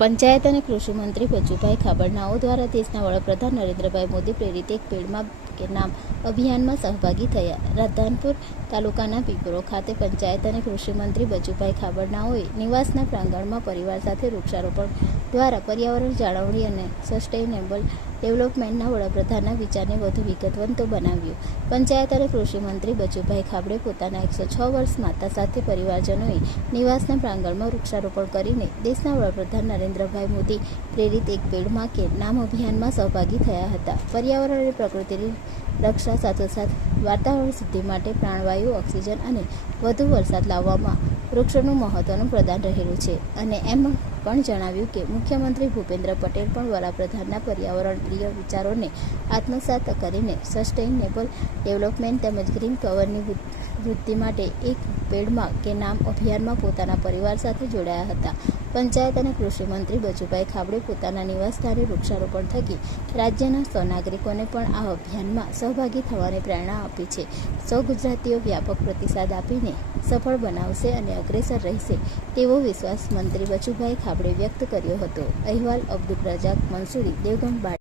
પંચાયત અને કૃષિ મંત્રી બચુભાઈ ખાબડનાઓ દ્વારા દેશના વડાપ્રધાન નરેન્દ્રભાઈ મોદી પ્રેરિત એક પેડમાં કે નામ અભિયાનમાં સહભાગી થયા. રાધનપુર તાલુકાના પીપરો ખાતે પંચાયત અને કૃષિ મંત્રી બચુભાઈ ખાબડનાઓએ નિવાસના પ્રાંગણમાં પરિવાર સાથે વૃક્ષારોપણ દ્વારા પર્યાવરણ જાળવણી અને સસ્ટેઇનેબલ ડેવલપમેન્ટના વડાપ્રધાનના વિચારને વધુ વિગતવંતો બનાવ્યું. પંચાયત અને કૃષિ મંત્રી બચુભાઈ ખાબડે પોતાના 106 વર્ષ માતા સાથે પરિવારજનોએ નિવાસના પ્રાંગણમાં વૃક્ષારોપણ કરીને દેશના વડાપ્રધાન નરેન્દ્રભાઈ મોદી પ્રેરિત એક પેડમાં કે નામ અભિયાનમાં સહભાગી થયા હતા. પર્યાવરણ અને પ્રકૃતિની રક્ષા સાથોસાથ વાતાવરણ શુદ્ધિ માટે પ્રાણવાયુ, ઓક્સિજન અને વધુ વરસાદ લાવવામાં વૃક્ષોનું મહત્વનું પ્રદાન રહેલું છે અને એમ પણ જણાવ્યું કે મુખ્યમંત્રી ભૂપેન્દ્ર પટેલ પણ વડાપ્રધાનના પર્યાવરણ પ્રિય વિચારોને આત્મસાત કરીને સસ્ટેઇનેબલ ડેવલપમેન્ટ તેમજ ગ્રીન કવરની વૃદ્ધિ માટે એક પેડમાં કે નામ અભિયાનમાં પોતાના પરિવાર સાથે જોડાયા હતા. પંચાયત અને કૃષિ મંત્રી બચુભાઈ ખાબડે પોતાના નિવાસસ્થાને વૃક્ષારોપણ થકી રાજ્યના સૌ નાગરિકોને પણ આ અભિયાનમાં સહભાગી થવાની પ્રેરણા આપી છે. સૌ ગુજરાતીઓ વ્યાપક પ્રતિસાદ આપીને સફળ બનાવશે અને અગ્રેસર રહેશે તેવો વિશ્વાસ મંત્રી બચુભાઈ ખાબડે વ્યક્ત કર્યો હતો. અહેવાલ અબ્દુલ રજાક મંસૂરી, દેવગણ બાડા.